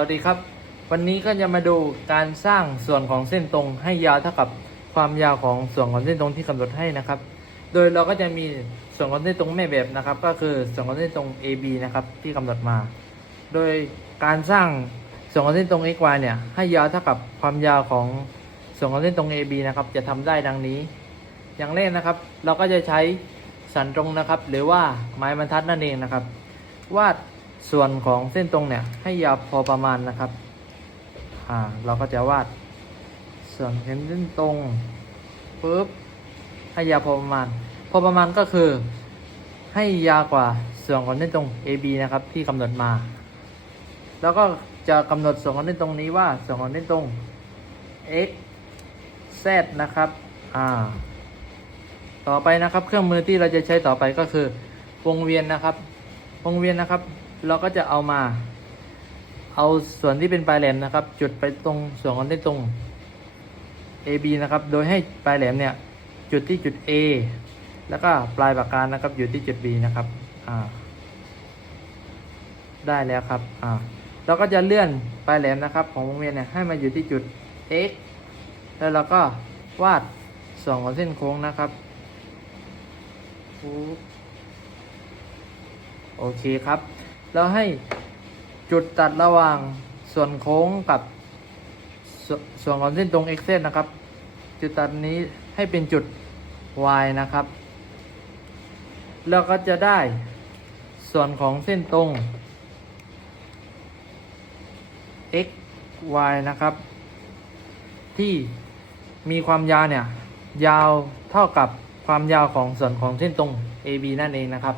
วัสดีครับ วันนี้ก็จะมาดูการสร้างส่วนของเส้นตรงให้ยาวเท่ากับความยาวของส่วนของเส้นตรงที่กำหนดให้นะครับ โดยเราก็จะมีส่วนของเส้นตรงแม่แบบนะครับ ก็คือส่วนของเส้นตรง AB นะครับที่กำหนดมา โดยการสร้างส่วนของเส้นตรง xy เนี่ยให้ยาวเท่ากับความยาวของส่วนของเส้นตรง AB นะครับจะทำได้ดังนี้ อย่างแรกนะครับ เราก็จะใช้สันตรงนะครับ หรือว่าไม้บรรทัดนั่นเองนะครับวาด ส่วนของเส้นตรงเนี่ยให้ยาวพอประมาณนะครับ อ่า เราก็จะวาด ส่วนเส้นตรงปุ๊บให้ยาวพอประมาณ พอประมาณก็คือ ให้ยาวกว่าส่วนของเส้นตรง AB นะครับ ที่กำหนดมา แล้วก็จะกำหนดส่วนของเส้นตรงนี้ว่าส่วนของเส้นตรง x z นะครับ อ่า ต่อไปนะครับ เครื่องมือที่เราจะใช้ต่อไปก็คือวงเวียนนะครับ วงเวียนนะครับ เราก็จะเอามา เอาส่วนที่เป็นปลายแหลมนะครับ จุดไปตรงส่วนของเส้นตรง AB นะครับ โดยให้ปลายแหลมเนี่ย จุดที่จุด A แล้วก็ปลายปากกานะครับ อยู่ที่จุด B นะครับอ่าได้แล้วครับอ่าเราก็จะเลื่อนปลายแหลมนะครับ ของวงเวียนเนี่ยให้มาอยู่ที่จุด X แล้วเราก็วาดส่วนของเส้นโค้งนะครับโอเคครับ แล้วให้จุดตัดระหว่างส่วนโค้งกับสส่วนของเส้นตรง x เส้นนะครับ จุดตัดนี้ให้เป็นจุด y นะครับ แล้วก็จะได้ส่วนของเส้นตรง x y นะครับ ที่มีความยาวเนี่ย ยาวเท่ากับความยาวของส่วนของเส้นตรง AB นั่นเองนะครับ